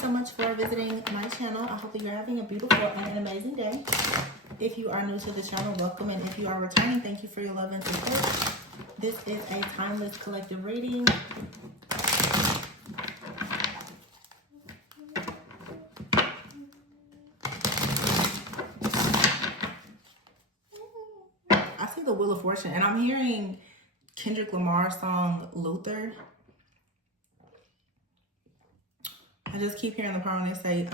so much for visiting my channel. I hope that you're having a beautiful and an amazing day. If you are new to the channel, welcome. And if you are returning, thank you for your love and support. This is a timeless collective reading. I see the Wheel of Fortune, and I'm hearing Kendrick Lamar's song, Luther. I just keep hearing the power when they say,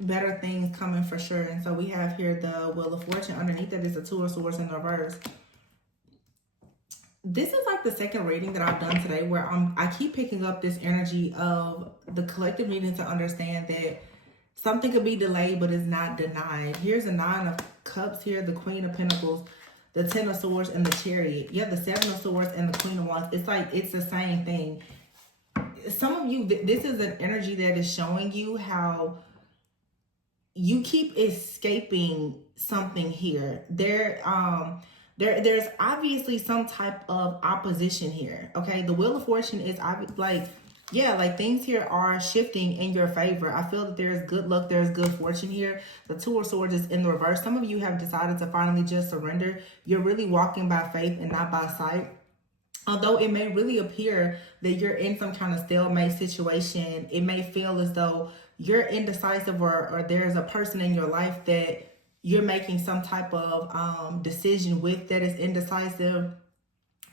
better things coming for sure. And so we have here the Wheel of Fortune. Underneath that is the Two of Swords in reverse. This is like the second reading that I've done today where I keep picking up this energy of the collective needing to understand that something could be delayed, but is not denied. Here's the Nine of Cups here, the Queen of Pentacles, the Ten of Swords, and the Chariot. You have the Seven of Swords and the Queen of Wands. It's like, it's the same thing. Some of you, this is an energy that is showing you how you keep escaping something here. There's obviously some type of opposition here. Okay, the Wheel of Fortune is like things here are shifting in your favor. I feel that there's good luck, there's good fortune here. The Two of Swords is in the reverse. Some of you have decided to finally just surrender. You're really walking by faith and not by sight. Although it may really appear that you're in some kind of stalemate situation, it may feel as though you're indecisive or there's a person in your life that you're making some type of decision with that is indecisive.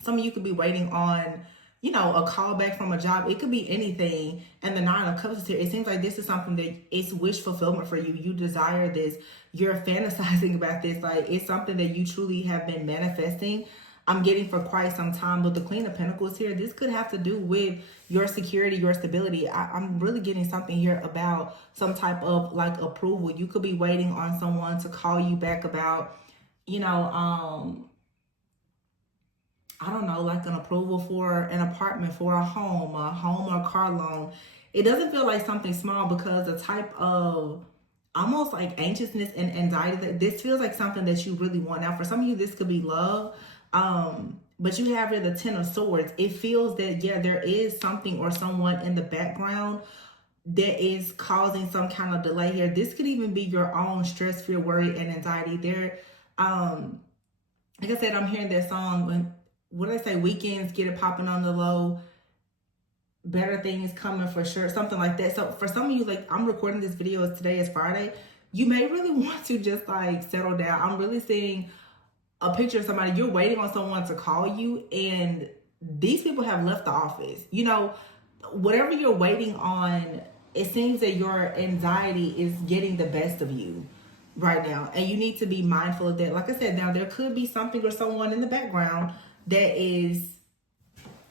Some of you could be waiting on, you know, a call back from a job. It could be anything. And the Nine of Cups is here. It seems like this is something that it's wish fulfillment for you. You desire this. You're fantasizing about this. Like, it's something that you truly have been manifesting. I'm getting for quite some time. But the Queen of Pentacles here, this could have to do with your security, your stability. I'm really getting something here about some type of like approval. You could be waiting on someone to call you back about, you know, I don't know, like an approval for an apartment, for a home or car loan. It doesn't feel like something small because the type of almost like anxiousness and anxiety, that this feels like something that you really want. Now, for some of you, this could be love. But you have here the Ten of Swords. It feels that, yeah, there is something or someone in the background that is causing some kind of delay here. This could even be your own stress, fear, worry, and anxiety. There, like I said, I'm hearing that song when, what did I say? Weekends, get it popping on the low. Better things coming for sure. Something like that. So for some of you, like, I'm recording this video today is Friday. You may really want to just like settle down. I'm really seeing a picture of somebody. You're waiting on someone to call you, and these people have left the office. You know, whatever you're waiting on, it seems that your anxiety is getting the best of you right now, and you need to be mindful of that. Like I said, now there could be something or someone in the background that is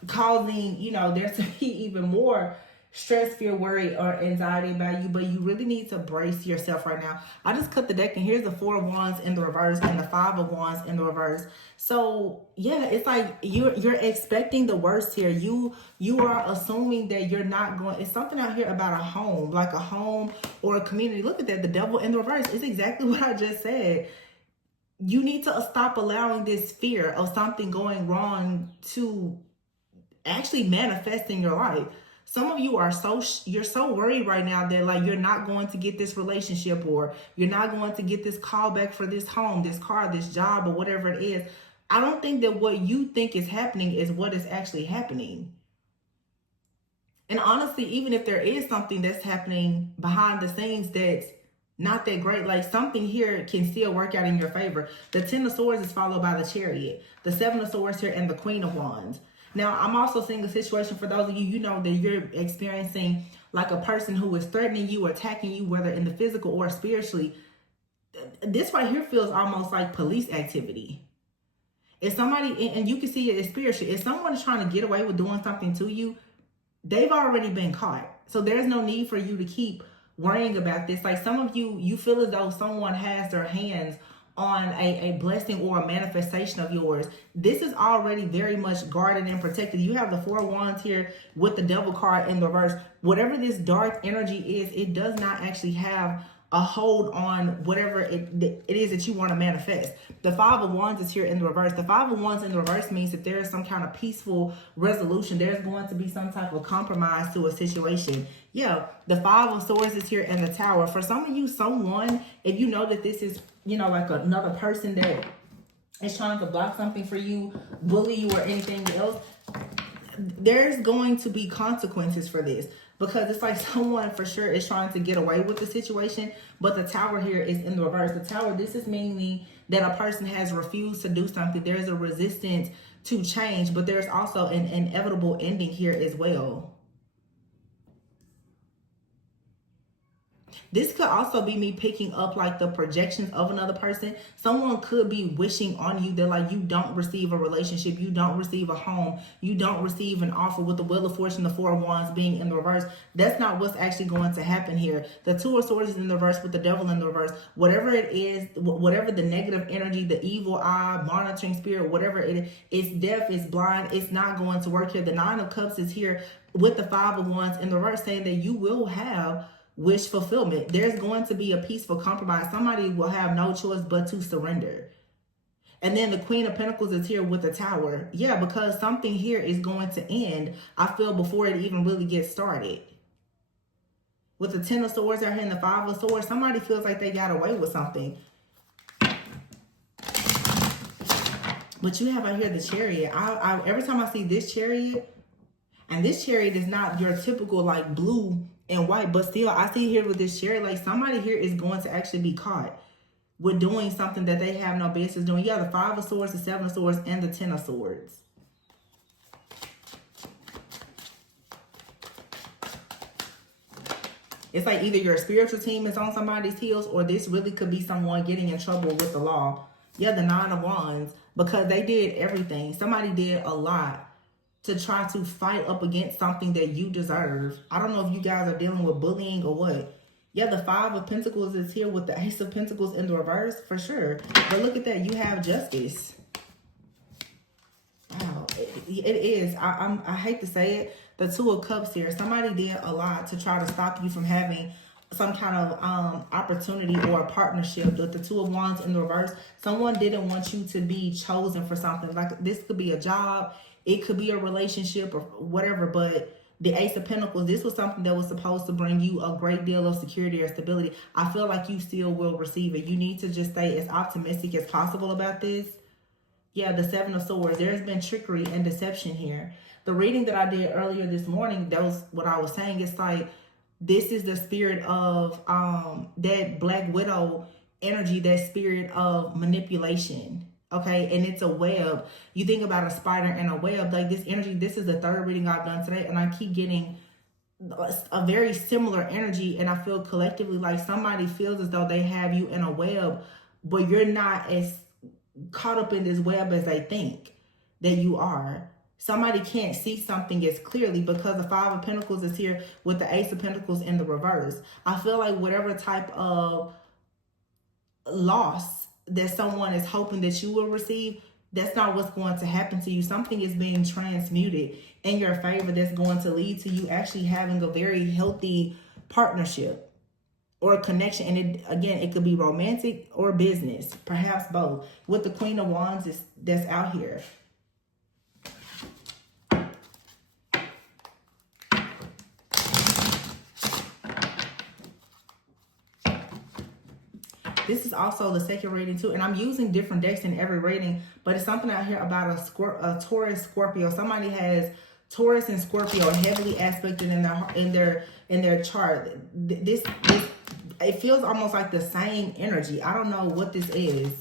causing, you know, there to be even more stress, fear, worry, or anxiety about you, but you really need to brace yourself right now. I just cut the deck, and here's the Four of Wands in the reverse and the Five of Wands in the reverse. So yeah, it's like you're expecting the worst here. You are assuming that you're not going. It's something out here about a home, like a home or a community. Look at that, the Devil in the reverse. It's exactly what I just said. You need to stop allowing this fear of something going wrong to actually manifest in your life. Some of you are you're so worried right now that like you're not going to get this relationship, or you're not going to get this call back for this home, this car, this job, or whatever it is. I don't think that what you think is happening is what is actually happening. And honestly, even if there is something that's happening behind the scenes that's not that great, like something here can still work out in your favor. The Ten of Swords is followed by the Chariot, the Seven of Swords here, and the Queen of Wands. Now, I'm also seeing a situation for those of you, you know, that you're experiencing like a person who is threatening you or attacking you, whether in the physical or spiritually. This right here feels almost like police activity. If somebody, and you can see it as spiritual, if someone is trying to get away with doing something to you, they've already been caught. So there's no need for you to keep worrying about this. Like some of you, you feel as though someone has their hands on a blessing or a manifestation of yours. This is already very much guarded and protected. You have the Four of Wands here with the Devil card in the reverse. Whatever this dark energy is, it does not actually have a hold on whatever it is that you want to manifest. The Five of Wands is here in the reverse. The Five of Wands in the reverse means that there is some kind of peaceful resolution. There's going to be some type of compromise to a situation. Yeah, the Five of Swords is here in the Tower. For some of you, someone, if you know that this is, you know, like another person that is trying to block something for you, bully you, or anything else, there's going to be consequences for this, because it's like someone for sure is trying to get away with the situation, but the Tower here is in the reverse. The Tower, this is meaning that a person has refused to do something. There's a resistance to change, but there's also an inevitable ending here as well. This could also be me picking up like the projections of another person. Someone could be wishing on you that like you don't receive a relationship, you don't receive a home, you don't receive an offer, with the Wheel of Fortune, the Four of Wands being in the reverse. That's not what's actually going to happen here. The Two of Swords is in the reverse with the Devil in the reverse. Whatever it is, whatever the negative energy, the evil eye, monitoring spirit, whatever it is, it's deaf, it's blind, it's not going to work here. The Nine of Cups is here with the Five of Wands in the reverse, saying that you will have wish fulfillment. There's going to be a peaceful compromise. Somebody will have no choice but to surrender. And then the Queen of Pentacles is here with the Tower. Yeah, because something here is going to end, I feel, before it even really gets started. With the Ten of Swords out here and the Five of Swords, somebody feels like they got away with something. But you have out here the Chariot. Every time I see this Chariot, and this Chariot is not your typical like blue and white, but still I see here with this Chariot, like somebody here is going to actually be caught with doing something that they have no business doing. Yeah, the Five of Swords, the Seven of Swords, and the Ten of Swords. It's like either your spiritual team is on somebody's heels, or this really could be someone getting in trouble with the law. Yeah, the Nine of Wands, because they did everything. Somebody did a lot to try to fight up against something that you deserve. I don't know if you guys are dealing with bullying or what. Yeah, the Five of Pentacles is here with the Ace of Pentacles in the reverse, for sure. But look at that, you have justice. Wow, it is. I hate to say it, the Two of Cups here. Somebody did a lot to try to stop you from having some kind of opportunity or a partnership. With the Two of Wands in the reverse, someone didn't want you to be chosen for something. Like this could be a job, it could be a relationship or whatever, but the Ace of Pentacles, this was something that was supposed to bring you a great deal of security or stability. I feel like you still will receive it. You need to just stay as optimistic as possible about this. Yeah, the Seven of Swords, there's been trickery and deception here. The reading that I did earlier this morning, that was what I was saying. It's like, this is the spirit of that Black Widow energy, that spirit of manipulation. Okay, and it's a web. You think about a spider and a web, like this energy. This is the third reading I've done today, and I keep getting a very similar energy, and I feel collectively like somebody feels as though they have you in a web, but you're not as caught up in this web as they think that you are. Somebody can't see something as clearly because the Five of Pentacles is here with the Ace of Pentacles in the reverse. I feel like whatever type of loss that someone is hoping that you will receive, that's not what's going to happen to you. Something is being transmuted in your favor that's going to lead to you actually having a very healthy partnership or a connection. And it, again, it could be romantic or business, perhaps both. With the Queen of Wands that's out here. This is also the second reading too, and I'm using different decks in every reading, but it's something out here about a Taurus Scorpio. Somebody has Taurus and Scorpio heavily aspected in their chart. This it feels almost like the same energy. I don't know what this is.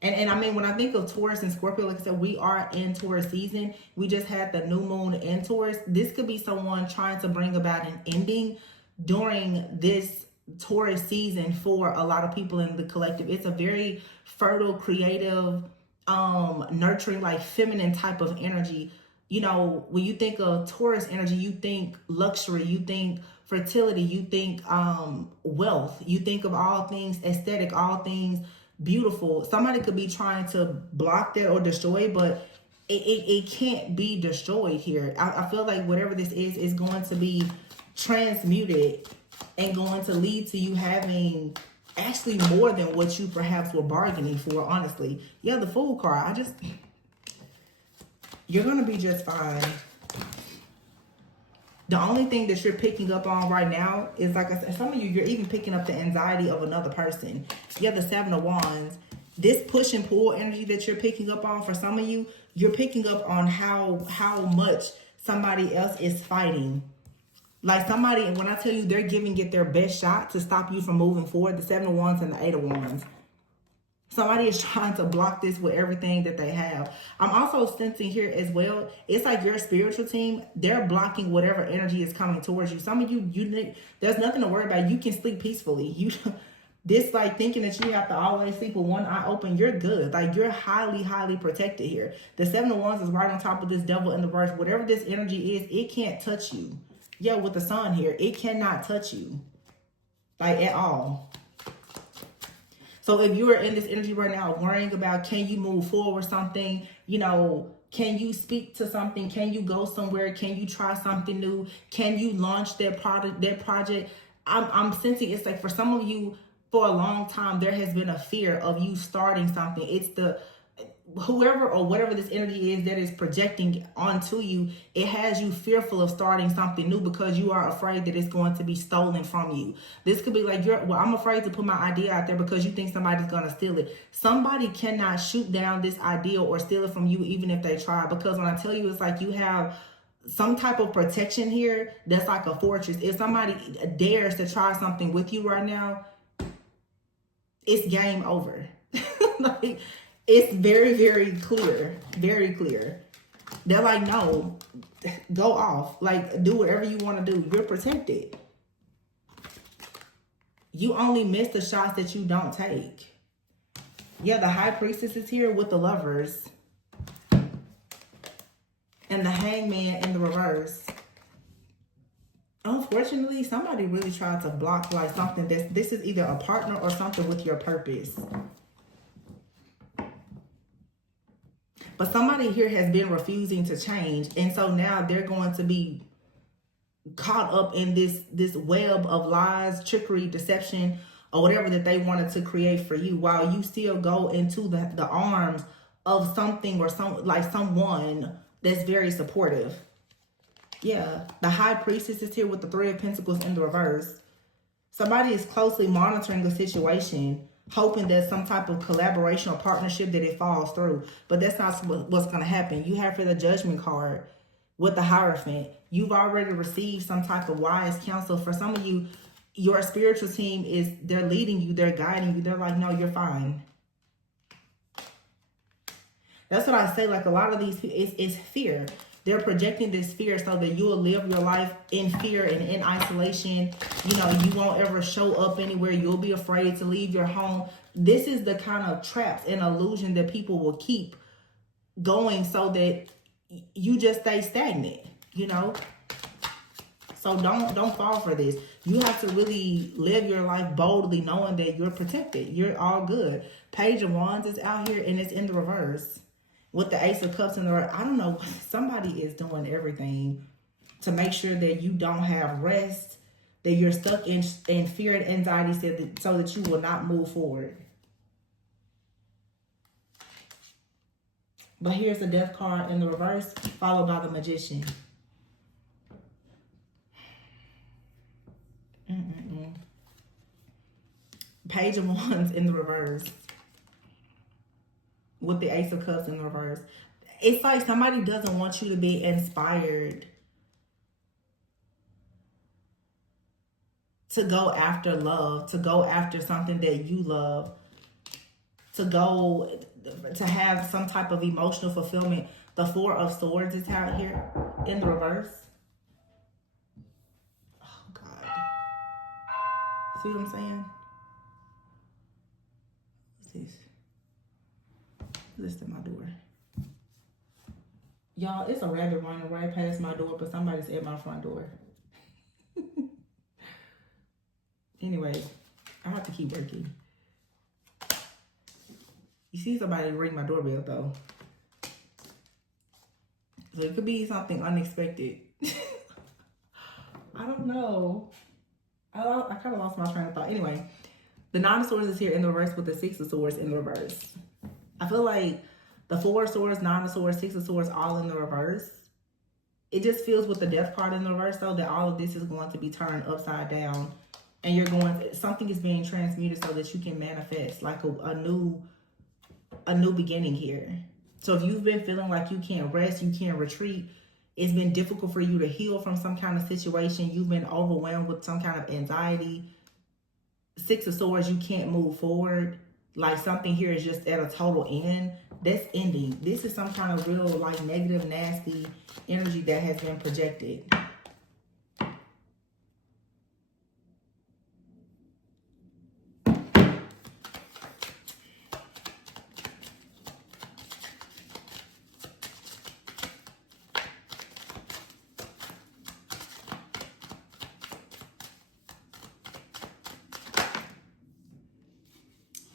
And I mean, when I think of Taurus and Scorpio, like I said, we are in Taurus season. We just had the new moon in Taurus. This could be someone trying to bring about an ending during this Taurus season for a lot of people in the collective. It's a very fertile, creative, nurturing, like feminine type of energy. You know, when you think of Taurus energy, you think luxury, you think fertility, you think wealth, you think of all things aesthetic, all things beautiful. Somebody could be trying to block that or destroy, but it can't be destroyed here. I feel like whatever this is going to be transmuted and going to lead to you having actually more than what you perhaps were bargaining for, honestly. Yeah, the Fool card. You're going to be just fine. The only thing that you're picking up on right now is, like I said, some of you, you're even picking up the anxiety of another person. You have the Seven of Wands. This push and pull energy that you're picking up on, for some of you, you're picking up on how much somebody else is fighting. Like somebody, when I tell you they're giving it their best shot to stop you from moving forward, the Seven of Wands and the Eight of Wands. Somebody is trying to block this with everything that they have. I'm also sensing here as well, it's like your spiritual team, they're blocking whatever energy is coming towards you. Some of you there's nothing to worry about. You can sleep peacefully. This like thinking that you have to always sleep with one eye open, you're good. Like you're highly, highly protected here. The Seven of Wands is right on top of this Devil in the reverse. Whatever this energy is, it can't touch you. Yeah, with the Sun here, it cannot touch you. Like at all. So if you are in this energy right now, worrying about, can you move forward something, you know, can you speak to something? Can you go somewhere? Can you try something new? Can you launch that project? I'm sensing it's like for some of you, for a long time, there has been a fear of you starting something. It's the whoever or whatever this energy is that is projecting onto you, it has you fearful of starting something new because you are afraid that it's going to be stolen from you. This could be like, I'm afraid to put my idea out there because you think somebody's going to steal it. Somebody cannot shoot down this idea or steal it from you even if they try, because when I tell you, it's like you have some type of protection here that's like a fortress. If somebody dares to try something with you right now, it's game over. Like, it's very, very clear. Very clear. They're like, no, go off. Like, do whatever you want to do. You're protected. You only miss the shots that you don't take. Yeah, the High Priestess is here with the Lovers. And the Hangman in the reverse. Unfortunately, somebody really tried to block like something. This is either a partner or something with your purpose. But somebody here has been refusing to change. And so now they're going to be caught up in this web of lies, trickery, deception, or whatever that they wanted to create for you, while you still go into the arms of something or someone that's very supportive. Yeah, the High Priestess is here with the Three of Pentacles in the reverse. Somebody is closely monitoring the situation, hoping that some type of collaboration or partnership that it falls through. But that's not what's going to happen. You have for the Judgment card with the Hierophant. You've already received some type of wise counsel. For some of you, your spiritual team they're leading you, they're guiding you. They're like, no, you're fine. That's what I say. Like a lot of these, it's fear. They're projecting this fear so that you will live your life in fear and in isolation. You know, you won't ever show up anywhere. You'll be afraid to leave your home. This is the kind of traps and illusion that people will keep going so that you just stay stagnant, you know? So don't fall for this. You have to really live your life boldly, knowing that you're protected. You're all good. Page of Wands is out here and it's in the reverse. With the Ace of Cups in the right, I don't know, somebody is doing everything to make sure that you don't have rest, that you're stuck in fear and anxiety so that you will not move forward. But here's the Death card in the reverse, followed by the Magician. Page of Wands in the reverse. With the Ace of Cups in the reverse. It's like somebody doesn't want you to be inspired to go after love, to go after something that you love, to have some type of emotional fulfillment. The Four of Swords is out here in the reverse. Oh, God. See what I'm saying? What's this? Listen, my door. Y'all, it's a rabbit running right past my door, but somebody's at my front door. Anyway, I have to keep working. You see somebody ring my doorbell, though. So it could be something unexpected. I don't know. I kind of lost my train of thought. Anyway, the Nine of Swords is here in the reverse with the Six of Swords in the reverse. I feel like the Four of Swords, Nine of Swords, Six of Swords, all in the reverse. It just feels with the Death card in the reverse, though, that all of this is going to be turned upside down. And you're going to, something is being transmuted so that you can manifest like a new beginning here. So if you've been feeling like you can't rest, you can't retreat, it's been difficult for you to heal from some kind of situation, you've been overwhelmed with some kind of anxiety, Six of Swords, you can't move forward, like something here is just at a total end, that's ending. This is some kind of real like negative, nasty energy that has been projected.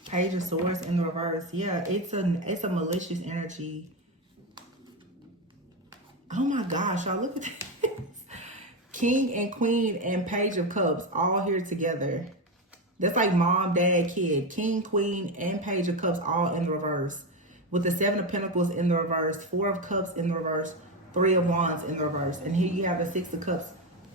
Page of Swords in the reverse. Yeah, it's a malicious energy. Oh my gosh, y'all, look at this. King and Queen and Page of Cups all here together. That's like mom, dad, kid. King, Queen, and Page of Cups all in the reverse. With the Seven of Pentacles in the reverse, Four of Cups in the reverse, Three of Wands in the reverse. And here you have the Six of Cups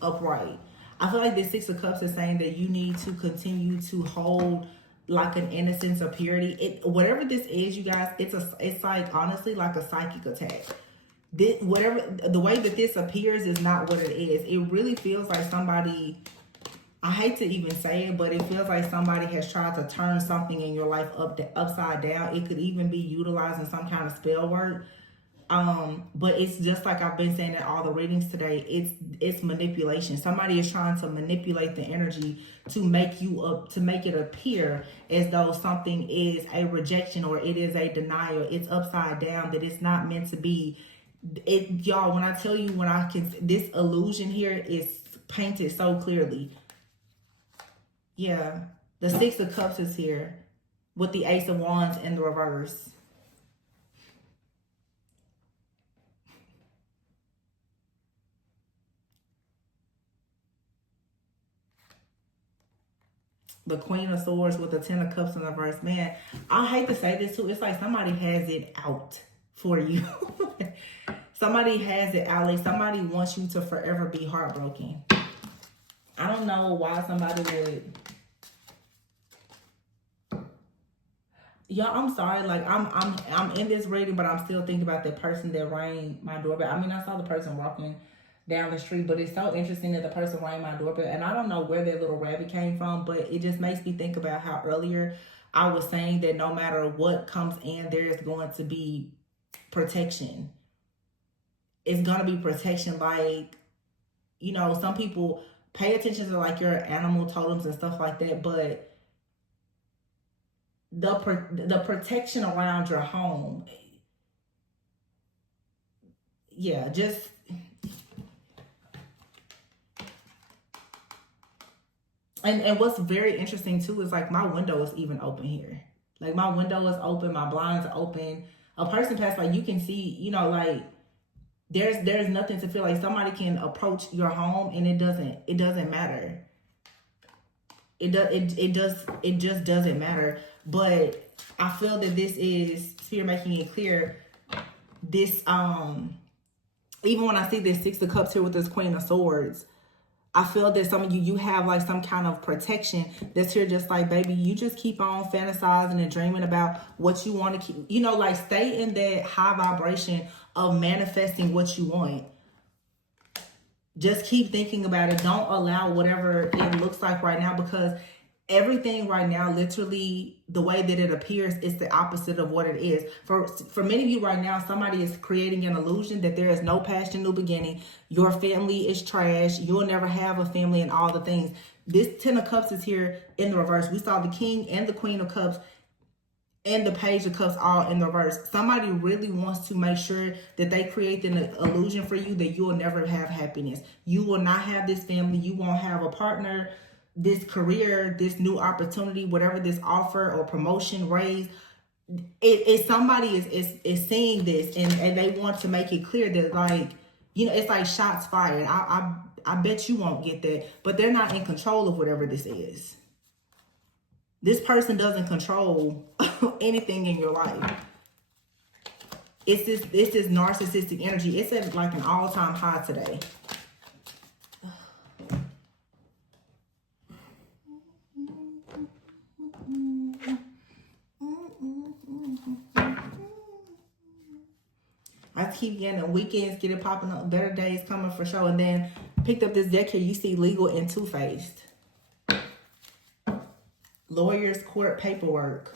upright. I feel like this Six of Cups is saying that you need to continue to hold like an innocence or purity. Whatever this is, you guys, it's like honestly like a psychic attack. Whatever the way that this appears is not what it is. It really feels like somebody, I hate to even say it, but it feels like somebody has tried to turn something in your life upside down. It could even be utilizing some kind of spell work. But it's just like I've been saying in all the readings today, it's manipulation. Somebody is trying to manipulate the energy to make it appear as though something is a rejection or it is a denial. It's upside down, that it's not meant to be. Y'all, when I tell you, this illusion here is painted so clearly. Yeah, the Six of Cups is here with the Ace of Wands in the reverse. The Queen of Swords with the Ten of Cups in the reverse. Man, I hate to say this too. It's like somebody has it out for you. Somebody has it out. Like somebody wants you to forever be heartbroken. I don't know why somebody would. Y'all, I'm sorry. Like I'm in this reading, but I'm still thinking about the person that rang my doorbell. I mean, I saw the person walking down the street, but it's so interesting that the person rang my doorbell, and I don't know where that little rabbit came from, but it just makes me think about how earlier I was saying that no matter what comes in, there's going to be protection. It's going to be protection. Like, you know, some people pay attention to like your animal totems and stuff like that, but the protection around your home, yeah, just and what's very interesting too is like my window is even open here. Like my window is open, my blinds are open. A person passed by, you can see, you know, like there's nothing to feel like. Somebody can approach your home and it doesn't matter. It just doesn't matter. But I feel that this is Spirit making it clear. This even when I see this Six of Cups here with this Queen of Swords, I feel that some of you have like some kind of protection that's here, just like, baby, you just keep on fantasizing and dreaming about what you want to keep, you know, like stay in that high vibration of manifesting what you want. Just keep thinking about it. Don't allow whatever it looks like right now, because everything right now, literally the way that it appears is the opposite of what it is. For many of you right now, somebody is creating an illusion that there is no past and new beginning. Your family is trash. You'll never have a family and all the things. This Ten of Cups is here in the reverse. We saw the King and the Queen of Cups and the Page of Cups all in the reverse. Somebody really wants to make sure that they create an illusion for you that you will never have happiness. You will not have this family. You won't have a partner, this career, this new opportunity, whatever this offer or promotion, raise. It somebody is seeing this and they want to make it clear that, like, you know, it's like shots fired. I bet you won't get that. But they're not in control of whatever this is. This person doesn't control anything in your life. It's this narcissistic energy. It's at like an all-time high today. I keep getting the weekends, get it popping up, better days coming for sure. And then picked up this deck here. You see legal and two-faced. Lawyers, court, paperwork.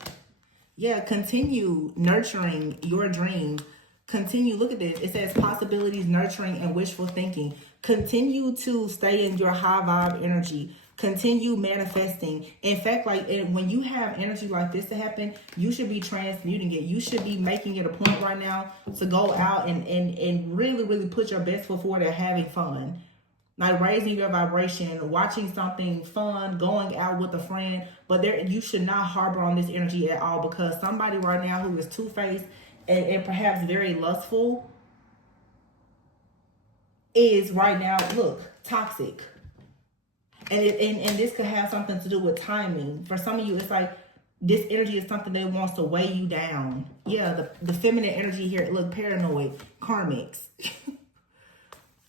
Yeah, continue nurturing your dreams. Continue, look at this. It says possibilities, nurturing, and wishful thinking. Continue to stay in your high vibe energy. Continue manifesting. In fact, like when you have energy like this to happen, you should be transmuting it. You should be making it a point right now to go out and really, really put your best foot forward at having fun. Like raising your vibration, watching something fun, going out with a friend. But you should not harbor on this energy at all, because somebody right now who is two-faced and perhaps very lustful is right now, look, toxic. And this could have something to do with timing. For some of you, it's like this energy is something that wants to weigh you down. Yeah, the feminine energy here, look, paranoid, karmics.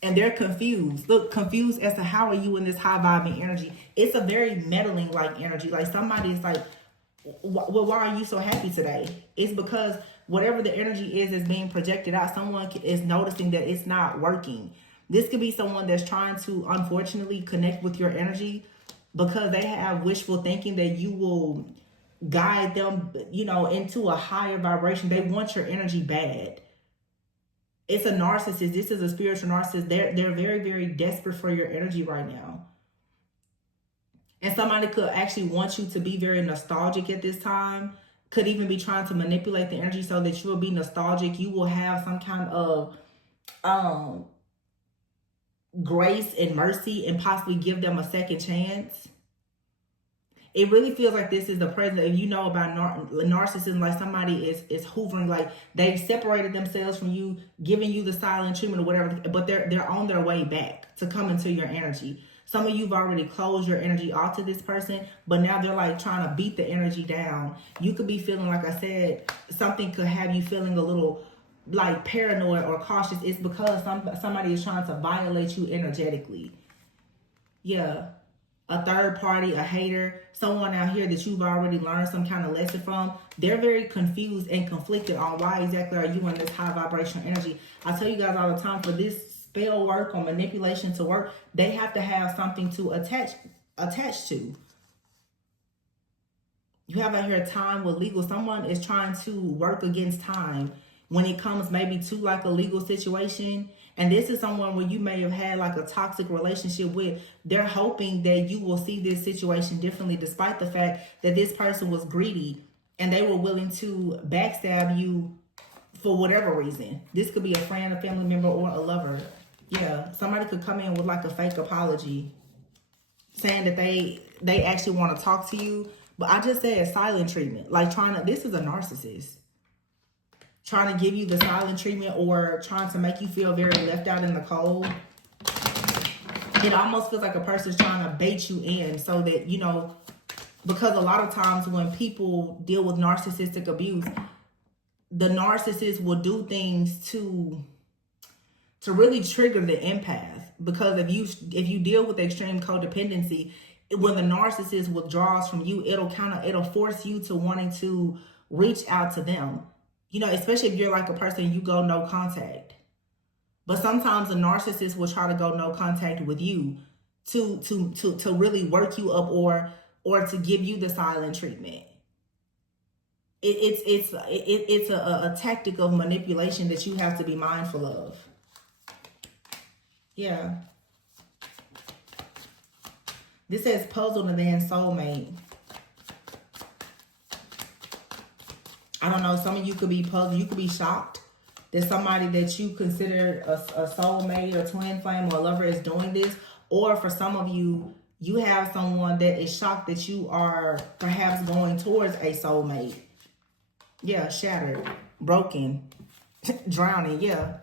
And they're confused. Look, confused as to how are you in this high vibing energy. It's a very meddling like energy. Like somebody is like, well, why are you so happy today? It's because whatever the energy is being projected out, someone is noticing that it's not working. This could be someone that's trying to, unfortunately, connect with your energy because they have wishful thinking that you will guide them, into a higher vibration. They want your energy bad. It's a narcissist. This is a spiritual narcissist. They're very, very desperate for your energy right now. And somebody could actually want you to be very nostalgic at this time. Could even be trying to manipulate the energy so that you will be nostalgic. You will have some kind of grace and mercy and possibly give them a second chance. It really feels like this is the present. If you know about narcissism, like somebody is hoovering, like they've separated themselves from you, giving you the silent treatment or whatever, but they're on their way back to come into your energy. Some of you've already closed your energy off to this person, but now they're like trying to beat the energy down. You could be feeling, like I said, something could have you feeling a little like paranoid or cautious. It's because somebody is trying to violate you energetically. Yeah. A third party, a hater, someone out here that you've already learned some kind of lesson from. They're very confused and conflicted on why exactly are you in this high vibrational energy. I tell you guys all the time, for this spell work or manipulation to work, they have to have something to attach to. You have out here time with legal. Someone is trying to work against time when it comes maybe to like a legal situation. And this is someone where you may have had like a toxic relationship with. They're hoping that you will see this situation differently, despite the fact that this person was greedy and they were willing to backstab you for whatever reason. This could be a friend, a family member, or a lover. Yeah, somebody could come in with like a fake apology saying that they actually want to talk to you. But I just said silent treatment. Like this is a narcissist. Trying to give you the silent treatment or trying to make you feel very left out in the cold. It almost feels like a person's trying to bait you in so that, because a lot of times when people deal with narcissistic abuse, the narcissist will do things to really trigger the empath. Because if you deal with extreme codependency, when the narcissist withdraws from you, it'll force you to wanting to reach out to them. Especially if you're like a person, you go no contact. But sometimes a narcissist will try to go no contact with you to really work you up or to give you the silent treatment. It's a tactic of manipulation that you have to be mindful of. Yeah. This says puzzled and then soulmate. I don't know, some of you could be puzzled. You could be shocked that somebody that you consider a soulmate or twin flame or a lover is doing this. Or for some of you, you have someone that is shocked that you are perhaps going towards a soulmate. Yeah, shattered, broken, drowning, yeah.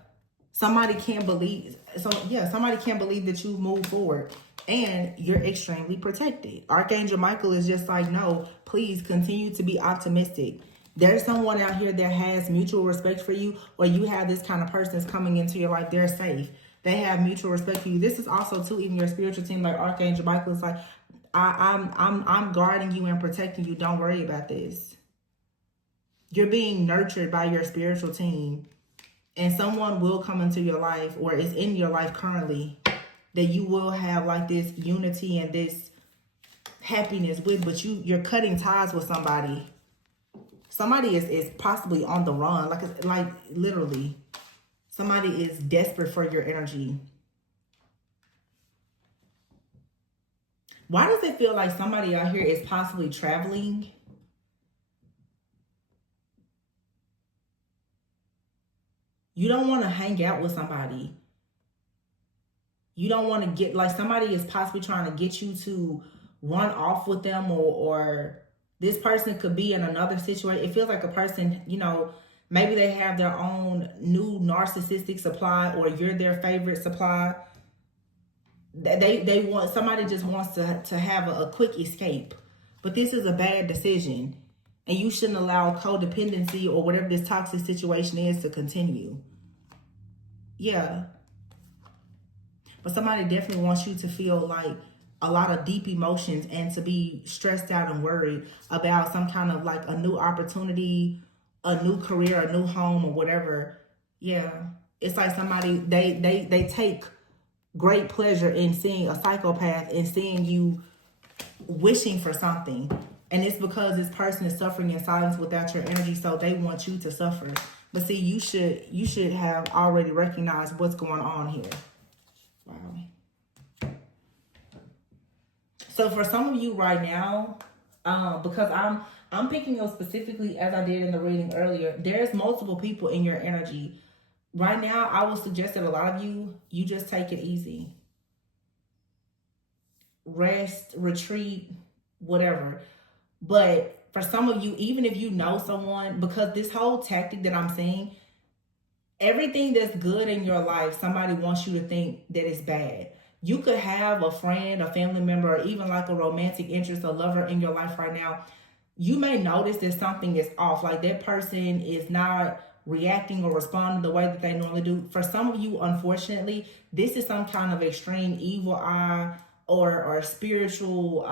Somebody can't believe, so yeah, somebody can't believe that you've moved forward and you're extremely protected. Archangel Michael is just like, no, please continue to be optimistic. There's someone out here that has mutual respect for you, or you have this kind of person that's coming into your life. They're safe. They have mutual respect for you. This is also too, even your spiritual team, like Archangel Michael is like, I'm guarding you and protecting you. Don't worry about this. You're being nurtured by your spiritual team. And someone will come into your life, or is in your life currently, that you will have like this unity and this happiness with, but you're cutting ties with somebody. Somebody is possibly on the run, like literally. Somebody is desperate for your energy. Why does it feel like somebody out here is possibly traveling? You don't want to hang out with somebody. You don't want to get, like, somebody is possibly trying to get you to run off with them, or this person could be in another situation. It feels like a person, you know, maybe they have their own new narcissistic supply, or you're their favorite supply. They want, somebody just wants to have a quick escape. But this is a bad decision. And you shouldn't allow codependency or whatever this toxic situation is to continue. Yeah. But somebody definitely wants you to feel like a lot of deep emotions and to be stressed out and worried about some kind of like a new opportunity, a new career, a new home, or whatever. Yeah. It's like somebody, they take great pleasure in seeing a psychopath and seeing you wishing for something. And it's because this person is suffering in silence without your energy, so they want you to suffer. But see, you should have already recognized what's going on here. Wow. So for some of you right now, because I'm picking up specifically as I did in the reading earlier, there's multiple people in your energy. Right now, I would suggest that a lot of you just take it easy. Rest, retreat, whatever. But for some of you, even if you know someone, because this whole tactic that I'm saying, everything that's good in your life, somebody wants you to think that it's bad. You could have a friend, a family member, or even like a romantic interest, a lover in your life right now. You may notice that something is off, like that person is not reacting or responding the way that they normally do. For some of you, unfortunately, this is some kind of extreme evil eye or spiritual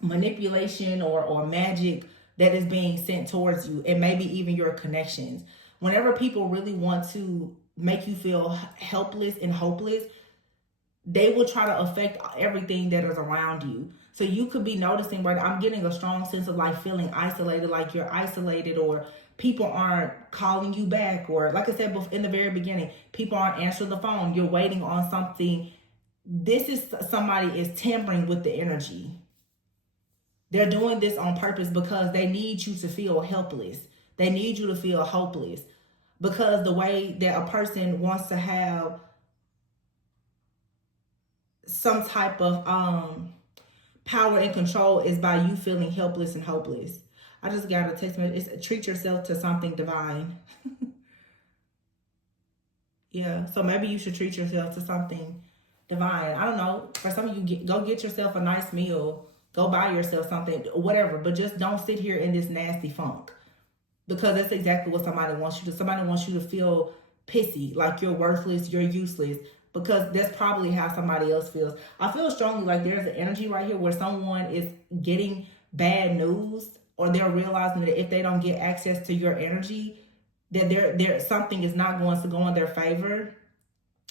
manipulation or magic that is being sent towards you, and maybe even your connections. Whenever people really want to make you feel helpless and hopeless, they will try to affect everything that is around you. So you could be noticing, right, I'm getting a strong sense of like feeling isolated, like you're isolated, or people aren't calling you back, or like I said in the very beginning, people aren't answering the phone. You're waiting on something. This is somebody is tampering with the energy. They're doing this on purpose because they need you to feel helpless. They need you to feel hopeless, because the way that a person wants to have some type of power and control is by you feeling helpless and hopeless. I just got a text message. It's treat yourself to something divine. Yeah, so maybe you should treat yourself to something divine. I don't know. For some of you, go get yourself a nice meal. Go buy yourself something, whatever. But just don't sit here in this nasty funk, because that's exactly what somebody wants you to. Somebody wants you to feel pissy, like you're worthless, you're useless, because that's probably how somebody else feels. I feel strongly like there's an energy right here where someone is getting bad news, or they're realizing that if they don't get access to your energy, that there something is not going to go in their favor,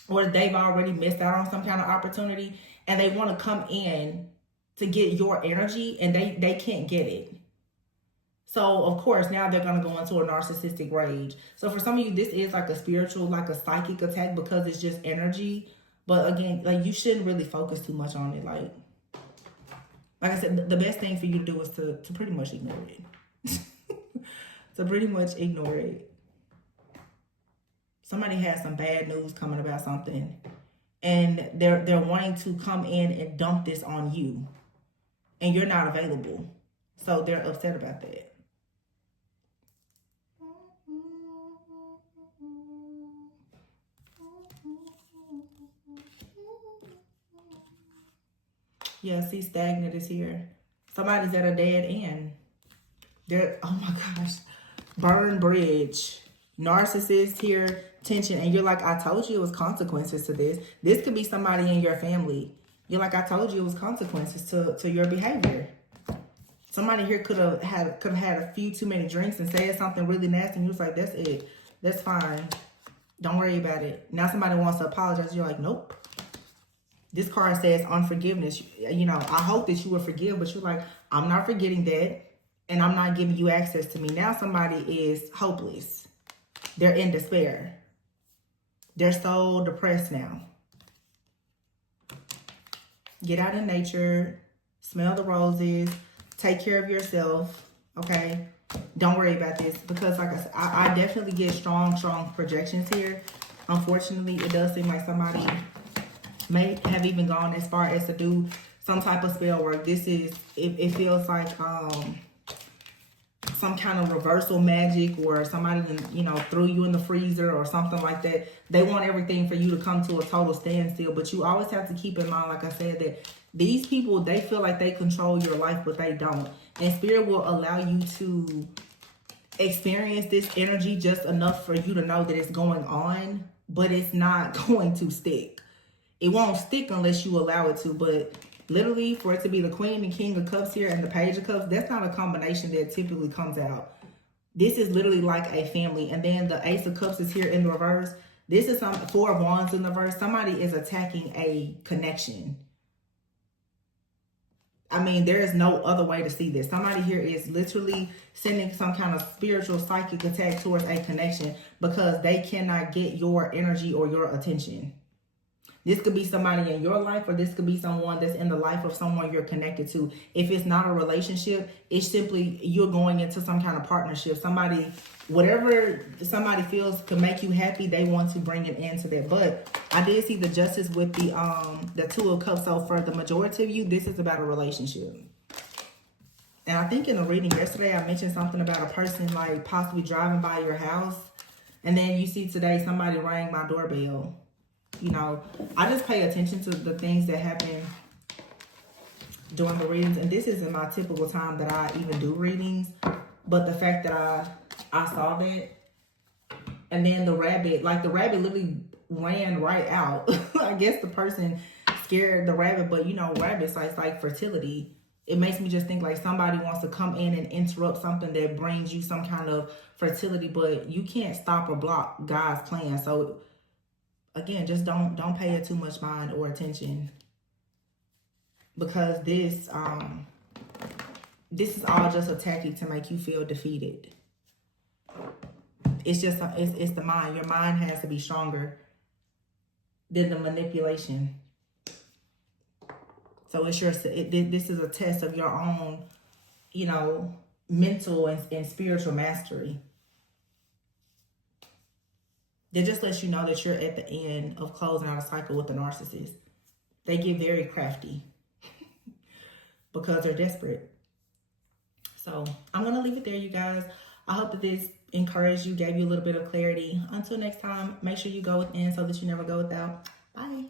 or they've already missed out on some kind of opportunity, and they want to come in to get your energy, and they can't get it. So, of course, now they're going to go into a narcissistic rage. So, for some of you, this is like a spiritual, like a psychic attack, because it's just energy. But again, like, you shouldn't really focus too much on it. Like I said, the best thing for you to do is to pretty much ignore it. To pretty much ignore it. Somebody has some bad news coming about something, and they're wanting to come in and dump this on you, and you're not available. So, they're upset about that. Yeah, see, stagnant is here. Somebody's at a dead end. They're, oh my gosh. Burn bridge. Narcissist here, tension. And you're like, I told you it was consequences to this. This could be somebody in your family. You're like, I told you it was consequences to your behavior. Somebody here could have had a few too many drinks and said something really nasty. And you was like, that's it. That's fine. Don't worry about it. Now somebody wants to apologize. You're like, nope. This card says unforgiveness. You know, I hope that you will forgive, but you're like, I'm not forgetting that. And I'm not giving you access to me. Now somebody is hopeless. They're in despair. They're so depressed now. Get out in nature. Smell the roses. Take care of yourself. Okay? Don't worry about this. Because like I said, I definitely get strong projections here. Unfortunately, it does seem like somebody may have even gone as far as to do some type of spell work. This is, it feels like some kind of reversal magic, or somebody, you know, threw you in the freezer or something like that. They want everything for you to come to a total standstill, but you always have to keep in mind, like I said, that these people, they feel like they control your life, but they don't. And Spirit will allow you to experience this energy just enough for you to know that it's going on, but it's not going to stick. It won't stick unless you allow it to, but literally, for it to be the Queen and King of Cups here and the Page of Cups, that's not a combination that typically comes out. This is literally like a family. And then the Ace of Cups is here in the reverse. This is some Four of Wands in the reverse. Somebody is attacking a connection. I mean, there is no other way to see this. Somebody here is literally sending some kind of spiritual psychic attack towards a connection because they cannot get your energy or your attention. This could be somebody in your life, or this could be someone that's in the life of someone you're connected to. If it's not a relationship, it's simply you're going into some kind of partnership. Somebody, whatever somebody feels can make you happy, they want to bring an end to that. But I did see the Justice with the Two of Cups. So for the majority of you, this is about a relationship. And I think in the reading yesterday, I mentioned something about a person like possibly driving by your house. And then you see today somebody rang my doorbell. You know, I just pay attention to the things that happen during the readings. And this isn't my typical time that I even do readings. But the fact that I saw that. And then the rabbit, like the rabbit literally ran right out. I guess the person scared the rabbit. But, you know, rabbits like fertility. It makes me just think like somebody wants to come in and interrupt something that brings you some kind of fertility. But you can't stop or block God's plan. So again, just don't pay it too much mind or attention, because this is all just a tactic to make you feel defeated. It's just it's the mind. Your mind has to be stronger than the manipulation. So it's this is a test of your own, you know, mental and spiritual mastery. It just lets you know that you're at the end of closing out a cycle with the narcissist. They get very crafty because they're desperate. So I'm going to leave it there, you guys. I hope that this encouraged you, gave you a little bit of clarity. Until next time, make sure you go within so that you never go without. Bye.